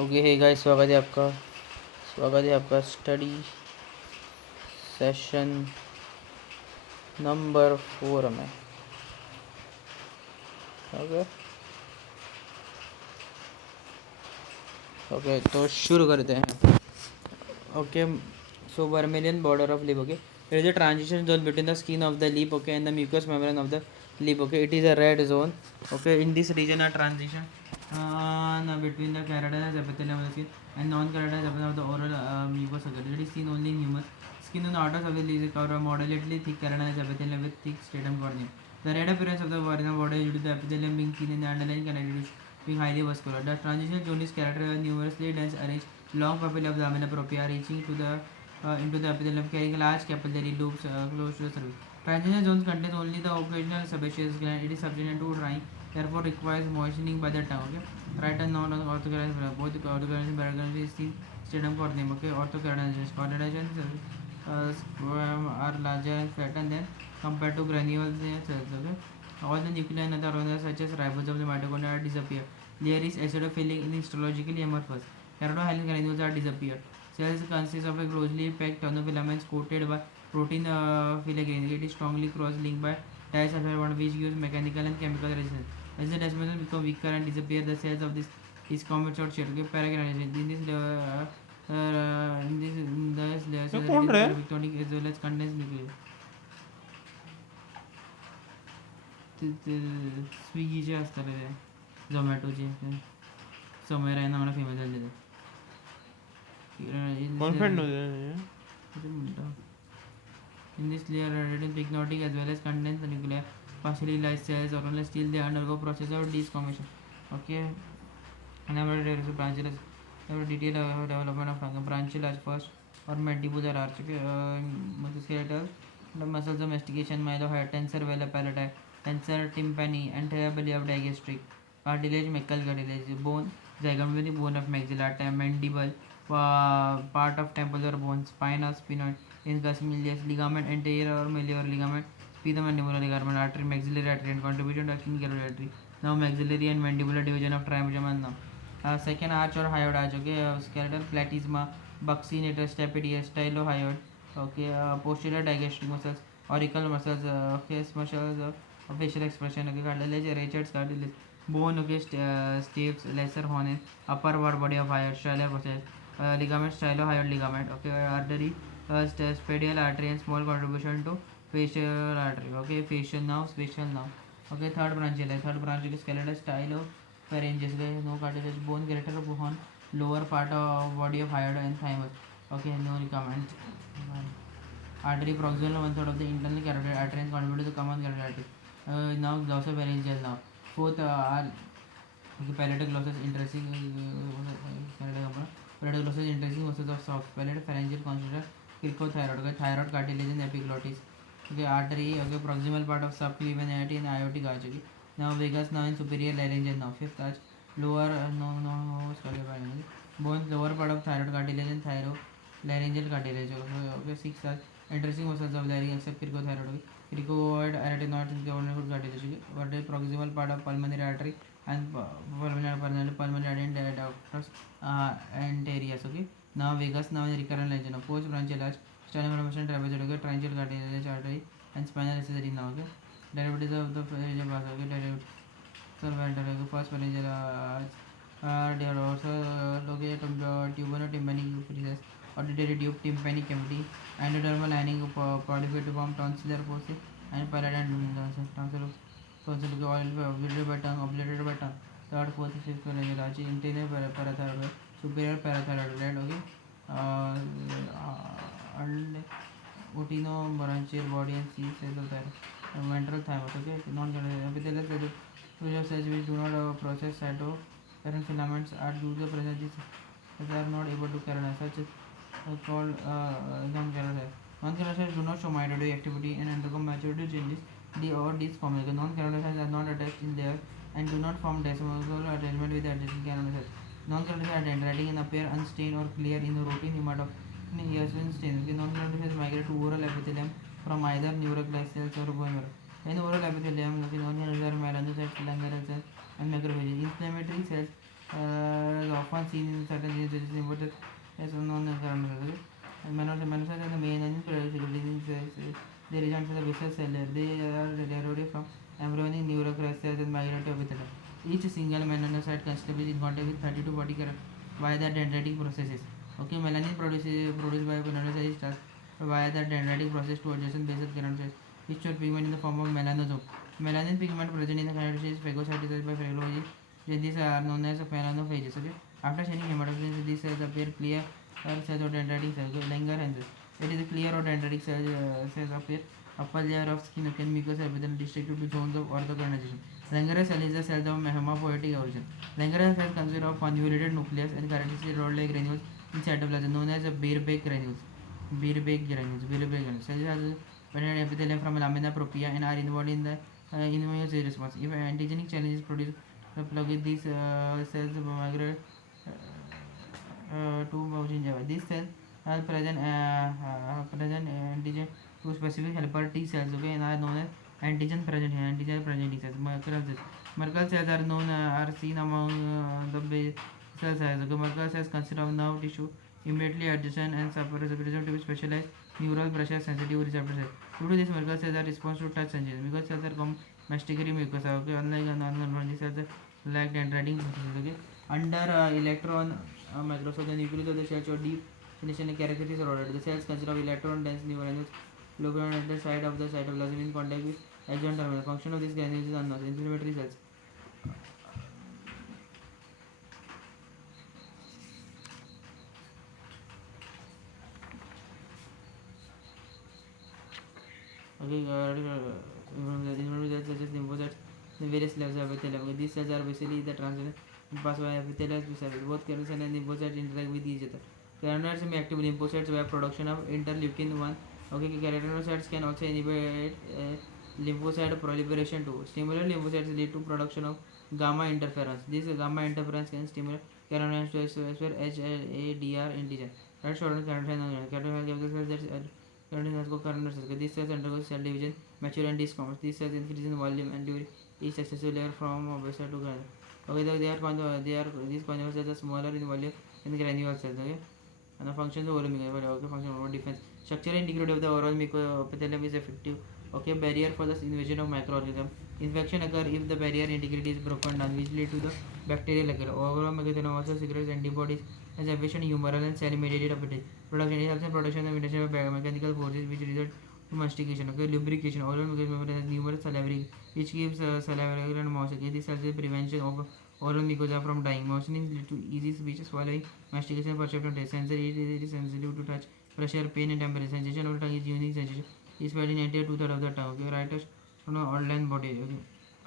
Okay hey guys, स्वागत है आपका स्टडी सेशन नंबर 4 में। ओके ओके तो शुरू करते हैं। Okay so vermilion border of lip. Okay, there is a transition zone between the skin of the lip, okay, and the mucous membrane of the lip. Okay, it is a red zone. Okay, in this region a transition now between the keratinous epithelium of the skin and non-keratinous epithelium of the oral mucous secretory. It is seen only in humans. Skin on the outer surface is covered moderately thick keratinous epithelium with thick stratum corneum. The red appearance of the vaginal border is due to the epithelium being thin and the underlying connective tissue being highly vascular. The transition zone is characterized by numerously dense arranged long papillae of the lamina propria reaching to the into the epithelium, carrying large capillary loops close to the surface. Transition zones contain only the occasional sebaceous gland. It is subject to drying, therefore requires moistening by the tongue. Okay, right and non orthokeratins, both orthokeratins and parakeratins is seen stratum corneum. Okay, orthokeratins, are larger and flatter than compared to granules cells. Okay, all the nuclei and other organelles such as ribosomes and mitochondria disappear. Layer is acidophilic in histologically amorphous. Keratohyalin granules are disappeared. Cells consist of a closely packed tonofilaments coated by protein filaggrin. It is strongly cross-linked by disulfide bond which gives mechanical and chemical resistance. As the desmosomes become weaker and disappear, the cells of this comet short shape. Okay, paraganation. In this layer, cells कौन retain रहा है paravectonic as well as condensed nuclei. स्विगीचे असतात ते झोमॅटोचे समय राहिना मला famous झाले confident हो जाए In this layer, written pyknotic as well as condensed nuclei, partially lyse cells, or unless still they undergo process of desquamation. Okay, and then there is a branchless, detailed development of branchless first or mandibular arch. Okay, musculoskeletal, the muscles of mastication, mylohyoid, tensor vela palatii, tensor tympani, anterior belly of digastric, cartilage, mecal cartilage, bone, zygomatic bone of maxilla, mandible, part of temporal bone, spine or sphenoid, incus milius, ligament anterior or malleolar ligament, sphenomandibular ligament, artery, maxillary artery, and contribution to action carotid artery. Now maxillary and mandibular division of trigeminal now. Second arch or hyoid arch. Okay, skeletal platysma, buccinator, stapedius, stylohyoid. Okay, posterior digastric muscles, auricle muscles, face muscles, facial expression. Okay, cartilage, Raychard's cartilage, bone. Okay, stapes, lesser horn, upper body of hyoid, stylo process, ligament, stylohyoid ligament. Okay, artery, spadial artery, and small contribution to facial artery. Okay, facial nerve, facial nerve. Okay, third branch है. Third branch is skeletal stylo no cartilage, bone, greater bone, lower part of body of hyoid and thymus. Okay, no ligament. Artery, proximal one third of the internal carotid artery and contribute to the common carotid artery. Now glossopharyngeal now. Fourth are palatal glossus interesting palatal glossus interesting muscles of soft palate pharyngeal consider cricothyroid. Okay, thyroid, cartilage and epiglottis. Okay, artery. Okay, proximal part of subclavian artery and aortic arch. Okay, now vagus now in superior laryngeal now. Fifth arch, lower bones, lower part of thyroid cartilage and thyro laryngeal cartilage. Okay, sixth arch, interesting muscles of larynx except cricothyroid. Okay, cricoid, arytenoid and governorate cartilage. Okay, vertebral proximal part of pulmonary artery and pulmonary artery and diaphragm anteriors. Okay, now vagus now in recurrent laryngeal. Post branchial arch, sternum formation, trapezoid. Okay, triangular cartilage artery and spinal accessory now. Okay, derivatives of the pharyngeal muscle. Okay, derivatives. Okay, first pharyngeal arch. They are also located tubular-tympanic process, auditory tube, tympanic cavity, endodermal lining, proliferate to form tonsillar fossa, and palatal and tonsil. Tonsil all obliterated by tongue. Third, fourth, fifth pharyngeal arch, interior parathyroid, superior parathyroid gland. Okay, and otino body and C cells of thyroid, ventral thymus. Okay, non-epithelial cells which do not process cytokeratin filaments are due to the presence they are not able to carotenize, such as called non-keratinocytes. Non-keratinocytes do not show mitotic activity and undergo maturity changes or desquamation. Non-keratinocytes are not attached in layers and do not form desmosal attachment with adjacent keratinocytes. Non-keratinocytes are dendritic and appear unstained or clear in the routine eosinophil stains. Non-keratinocytes migrate to oral epithelium from either neuroglial cells or bone marrow. In oral epithelium, non-keratinocytes are melanocytes, Langerhans cells, and macrophages. Inflammatory cells is often seen in certain genes which is important as known as granulocytes. Melanocytes are the main engine producing they result in the basal cell layer. They are derived from embryonic neurocrystals and migratory epithelium. Each single melanocyte constantly in contact with 30 to 40 characters via the dendritic processes. Okay, melanin produced by melanocytes starts via the dendritic process to adjacent basal granulocytes, which show pigment in the form of melanosome. Melanin pigment present in the keratin is phagocytized by phagocytic. These are known as melanophages. Okay, after shedding hematopoiesis, these cells appear clear cells or dendritic cells. Langer and it is a clear or dendritic cells appear upper layer of skin and mucous epithelium distributed to zones of orthogonalization. Langerhans cell is the cells of hematopoietic origin. Langerhans cells consist of convoluted nucleus and characteristic rod-like granules in cytoplasm known as Birbeck granules. Birbeck granules. Cells have penetrate epithelium from lamina propria and are involved in the immune response. If antigenic challenges produce plug with these cells migrate to Mauchin. These cells are present antigen to specific helper T cells, okay, and are known as antigen present T cells. Merkel cells are known are seen among the cell size. Okay, Merkel cells consist of nerve tissue immediately adjacent and suppressed to be specialized neural pressure sensitive receptor cells. Due to this, Merkel cells are response to touch sensation. Merkel cells are masticatory mucosa. Okay, unlike non-Golgi cells lack dendritic processes. Okay, under electron microscope, the nucleus of the cell show deep penetration and characteristics are ordered. The cells consist of electron-dense granules located at the side of the cytoplasm in contact with adjacent terminal. Function of these granules is unknown. Inflammatory cells. Okay, cells such as lymphocytes, the various levels of epithelium. Okay, these cells are basically the transition pass by epithelial cells. Both keratinocytes and lymphocytes interact with each other. Keratinocytes may activate lymphocytes via production of interleukin 1. Okay, keratinocytes can also inhibit lymphocyte proliferation too. Stimulate lymphocytes lead to production of gamma interferons. This gamma interferons can stimulate keratinocytes to express HLA-DR antigen. Right, short keratinocytes give the cells that keratinocytes go keratinocytes. These cells undergo cell division, mature and discombobulate. These cells increase in volume and during each successive layer from basal to granule. Okay, these conjugate cells are smaller in volume than granular cells. Okay, and the functions of oral mucosa. Okay, function of defense. Structural integrity of the oral mucoepithelium is effective. Okay, barrier for the invasion of microorganisms. Infection occur if the barrier integrity is broken down, which lead to the bacterial occur. Oral mucoepithelium also secretes antibodies as efficient humoral and cell-mediated appetite production. It helps in production and maintenance of mechanical forces which result to mastication. Okay, lubrication. Oral mucosa has numerous salivary which keeps salivary and moist. Okay, this helps in prevention of oral mucosa from dying. Moistening leads to easy speech, swallowing, mastication, perception, taste. Sensory, it is sensitive to touch, pressure, pain, and temperature. Sensation of the tongue is unique sensation. Is felt in entire two-thirds of the tongue. Okay, right touch on an outline body.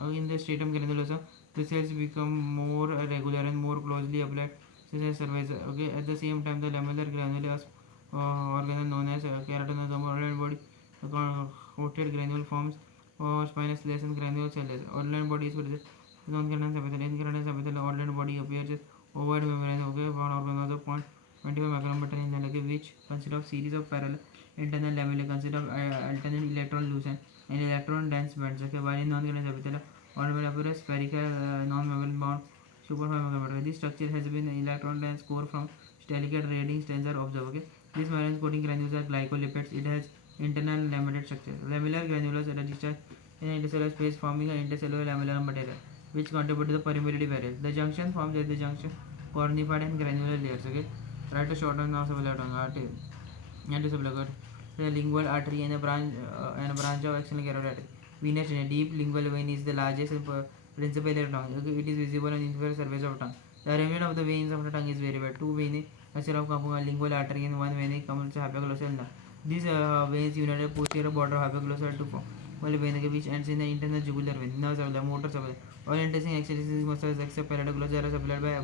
Okay, in the stratum granulosum, the cells become more regular and more closely applied. Surface. Okay, at the same time, the lamellar granulous organ known as keratinocyte outline body, coated granule forms spinous layers and granule cells. Outline body is present. Non-keratinocyte epithelium. In keratinocyte epithelium, outline body appears as ovoid membrane. Okay, one organ of the 0.25 micron in length, which consists of series of parallel internal lamellae consist of alternate electron loose and electron dense bands. Okay, while in non-keratinocyte epithelium, outline appears spherical non-membrane bound super micrometer. This structure has been electron dense core from delicate radiating strands are observed. Okay, these membrane coating granules are glycolipids. It has internal laminated structure. Lamellar granules register in intercellular space, forming an intercellular lamellar material, which contribute to the permeability barrier. The junction forms at the junction cornified and granular layers. Okay, right to short on now artery and to subluxate the lingual artery and a branch of external carotid artery. Venous vein, deep lingual vein is the largest principal in the tongue. Okay, it is visible on the inferior surface of tongue. The arrangement of the veins of the tongue is very variable. Two veins consist of lingual artery and one vein comes hypoglossal nerve. These veins unite posterior border of hypoglossal to form vein which ends in the internal jugular vein. Nerve supply, motor supply. All intestine accessories muscles except palatoglossal are supplied by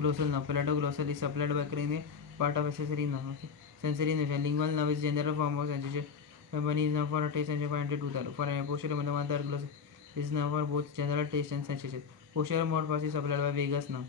glossal nerve. Palatoglossal is supplied by cranial part of accessory nerve. Okay. Sensory nerve. Lingual nerve is general form of sensation. One is nerve for taste and for tooth. For posterior mother glossal is nerve for both general taste and sensation. Posterior mode first is supplied by vagus nerve.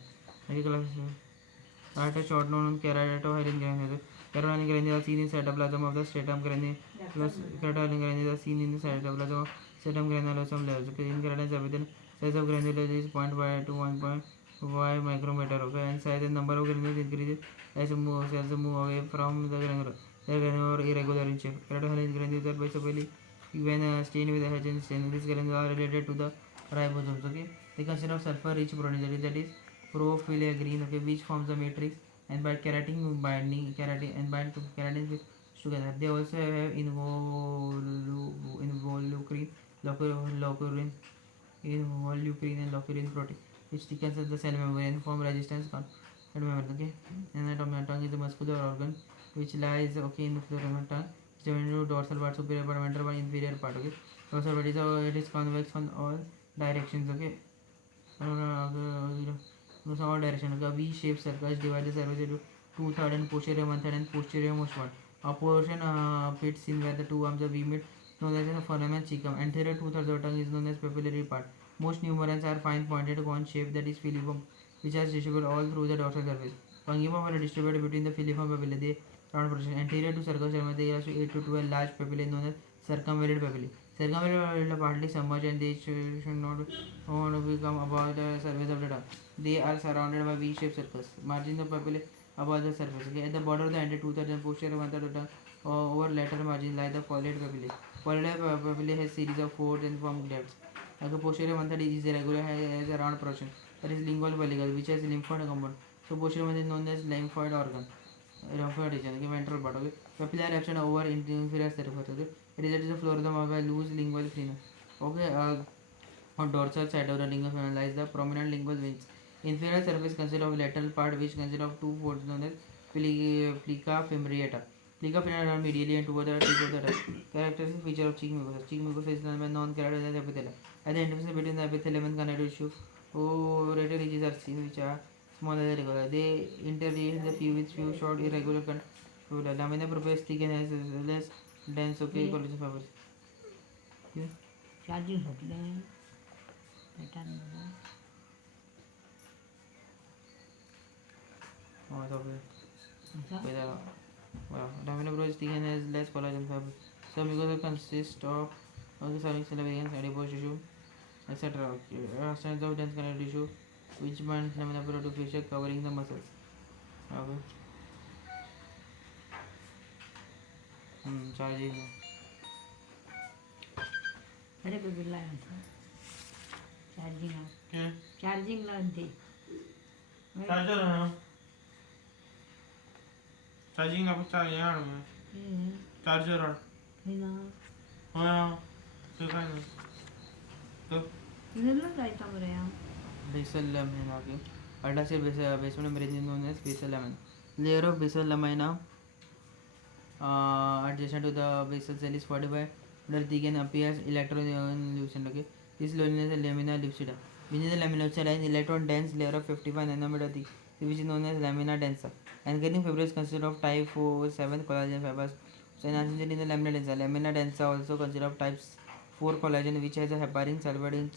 Right, a short known keratohyalin granule. Keratohyalin granules are seen in cytoplasm of the stratum granulosum. Keratohyalin granules are seen in the cytoplasm of stratum granulosum layers. Okay, in keratinocyte epithelium, size of granule is 0.5 to 1. Y micrometer, okay, and size and number of granules increases as cells move away from the granular. The granules are irregular in shape. Keratoconus granules are basically when stained with hydrogen stain. These granules are related to the ribosomes. Okay, they consist of sulfur-rich protein that is profilagrin, okay, which forms the matrix and by keratin binding keratin and bind to keratin together. They also have involucrin, leucorin, and leucorin protein which thickens the cell membrane and form resistance membrane. Okay, and the tongue is a muscular organ which lies okay in the foramen tongue. It's divided into dorsal part, superior part, ventral part, inferior part. Okay, dorsal part is it is convex on all directions. Okay, all direction. Okay, V-shaped circles divide the surface into two-third and posterior one-third and posterior most part. A portion fits in where the two arms of V meet, known as a foramen cecum. Anterior two-thirds of the tongue is known as papillary part. Most neurons are fine pointed cone shape that is filiform, which are distributed all through the dorsal surface. Fungiform are distributed between the filiform papillae. They round portion anterior to sulcus ceremony. They also 8 to 12 large papillae known as circumvallate papillae. Circumvallate papillae are partly submerged and they should not want to become above the surface of the tongue. They are surrounded by V-shaped circles. Margin of papillae above the surface. Okay. At the border of the anterior two-thirds and posterior one-third of the tongue over lateral margin lie the follate papillae. Follate papillae has series of folds and form depths. The posterior one-third is irregular, has a round portion that is lingual pellicle, which has lymphoid component. So posterior one is known as lymphoid organ, lymphoid region, okay, ventral part. Okay, papilla are absent over inferior surface. Okay, it is the floor of a loose lingual frena. Okay, on dorsal side of the lingual frena lies the prominent lingual veins. Inferior surface consists of lateral part, which consists of two folds known as plica fimbriata. Plica fimbriata are medially and toward the tip of the tongue. Characteristic feature of cheek mucosa. Cheek mucosa is non-keratinized epithelium. At the interface between the epithelium and connective tissue, radial ridges are seen, which are small and irregular. They interlace the few with few short irregular lamina propria is thick and has less dense okay collagen fibers. Charging होती है pattern lamina propria is thick and has less collagen fibers. Some mucosa consist of ceramic cell veins, adipose tissue, etc. Strands of dense connective tissue which binds lamina propria to fascia covering the muscles. Okay. Charging. अरे पे बिल्ला है charging ला दे charger है charging आप यार में charger है ना हाँ तो क्या है तो इधर ला जाता मेरे यहाँ basal lamina. Okay, adductor basement membrane is known as basal lamina. Layer of basal lamina adjacent to the basal cell is 45 thick and appears electron-lucent. Okay, this is lamina lucida. Beneath the lamina lucida is electron dense layer of 55 nanometer thick, which is known as lamina densa. Anchoring fibrils consist of type 7 collagen fibers. So in the lamina densa. Lamina densa also consists of type 4 collagen, which has a heparin sulfide in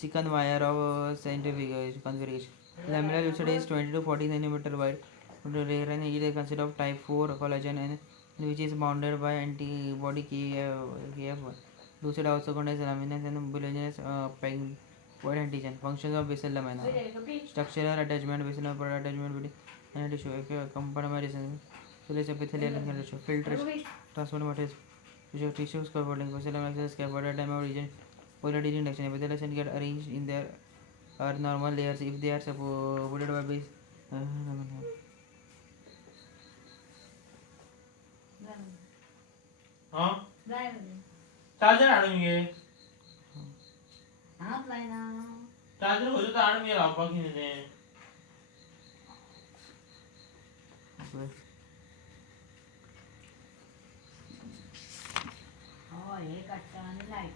chicken wire of scientific configuration. Lamina lucida is 20 to 40 nanometer wide. Rare and it consists of type 4 collagen and which is bounded by antibody KF1. Lucida also contains laminase and bullogenous pegynoid antigen. Functions of basal lamina: structural attachment, basal product attachment between and tissue, compartmentalization, epithelial and tissue, filtration, transport materials, tissue scaffolding, basal lamina scaffold time of region, polarity induction. Epithelial cells get arranged in their normal layers if they are supported by base. हाँ charger आड़ेंगे हाथ लाइना charger हो जाता आड़ में लापा की नहीं है ये कट्टा नहीं लाइट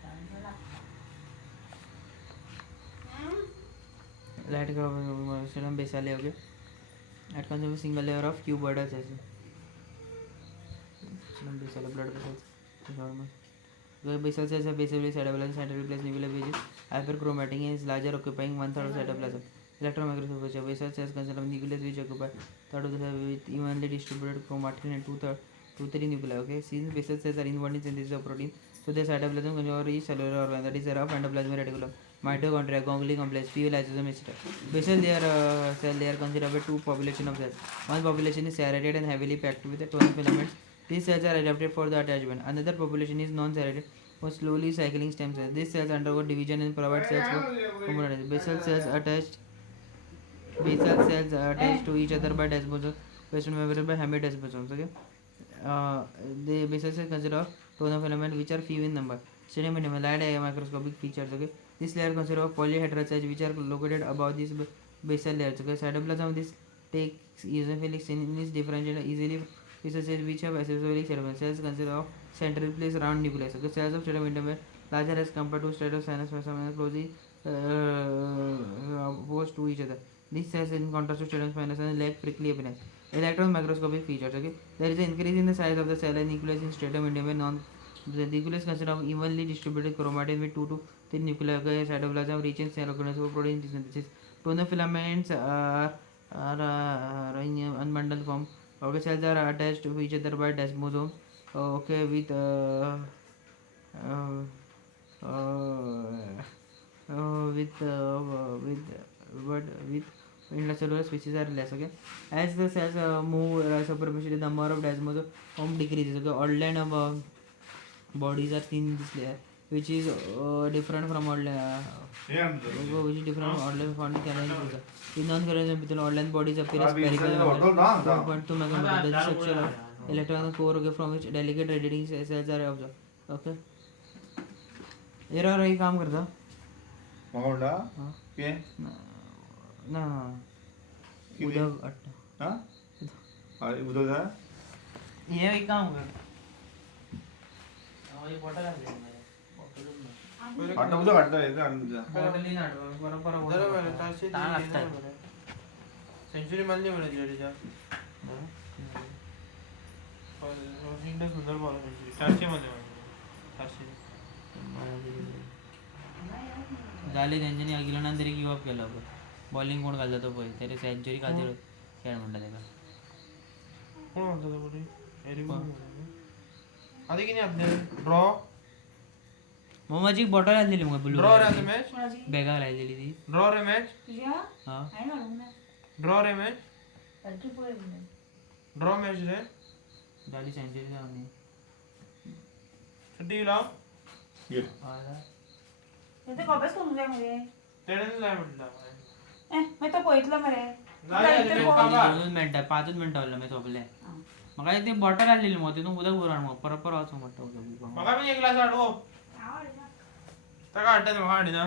लाइट का सिस्टम बेसल है okay it consist single layer of cube border जैसे basal blood vessels normal. The basal cells are basally cytoplasm, central place nuclear pages, hyperchromatic and is larger, occupying one third of cytoplasm. Electron microscopy. Basal cells consist of nucleus which occupy third of the cell with evenly distributed chromatin and two three nuclei. Okay, since basal cells are involved in synthesis of protein, so their cytoplasm consists of each cellular organ that is a rough endoplasmic reticulum. mitochondria, Golgi complex, few lysosomes, etc. Basal layer consists of two population of cells. One population is serrated and heavily packed with toner filaments. These cells are adapted for the attachment. Another population is non-serrated or slowly cycling stem cells. These cells undergo division and provide cells for homogeneity. Basal cells attached to each other by desmosomes. Basal membrane by hemidesmosomes. Okay. The basal cells consist of toner filaments which are few in number. Studying light microscopic features. Okay. This layer consists of polyhedral cells which are located above these basal layers. Okay. Cytoplasm of this takes eosinophilic stain is differentiated easily. Basal cells which have acyclovir cells consist of central place round nucleus. Okay. Cells of cytoplasm larger as compared to cytoplasm and closely opposed to each other. These cells, in contrast to cytoplasm, lack prickly appearance. Electron microscopic features. Okay, there is an increase in the size of the cell and nucleus in stratum indium. The nucleus consists of evenly distributed chromatin with 2 to 3 nuclei. Okay, cytoplasm reaches cell organelles for protein synthesis. Toner filaments are in unbundled form. Okay, cells are attached to each other by desmosomes. Okay, with with intracellular species are less. Okay, as the cells move superficially, the number of desmosomes decreases. Okay, outline of bodies are seen in this layer, which is different from outline found in canine fossa. In non-canine epithelial, outline bodies appear as spherical 1.2 micrometer. The structure of electron core, okay, from which delicate radiating cells are observed. Okay, ये काम करता मगोंडा के ना उद्या हा अरे उद्या जा ये एक काम कर ये बॉटल आहे आता उद्या काढता येते आणून बॉटल ही नाटक बरोबर सेंचुरी मारली मला तिच्या सुंदर बॉल सेंचुरी 400 मध्ये 400 झाले त्यांच्यानी अगिलानंतर गिव अप केला बॉलिंग कोण घालता तो पहिले त्याने सेंचुरी खातीर खेळ म्हणटा त्याला कोण म्हणतो तो बोली आधी किती आपले ड्रॉ मग माझी एक बॉटल आणलेली मग ब्लू ड्रॉ रे मॅच बॅगा लायलेली ती ड्रॉ रे मॅच तुझ्या हा आहे ना ना ड्रॉ रे मॅच पलटी पोळे बोले ड्रॉ मॅच रे झाली सेंचुरी जाऊन टीव्ही लाव ते कॉपीज करून जाय मरे तेडन लाय म्हटलं मैं तो पळयतलो मरे दोनच मिनटां 5 मिनटां उरलं मी झोपले म्हाका ती बॉटल आणलेली मग तितून उदक भरून मग परत परत वचूंक पडटा म्हाका बी एक ग्लास हाडू ताका हाडटा म्हाका हाडिना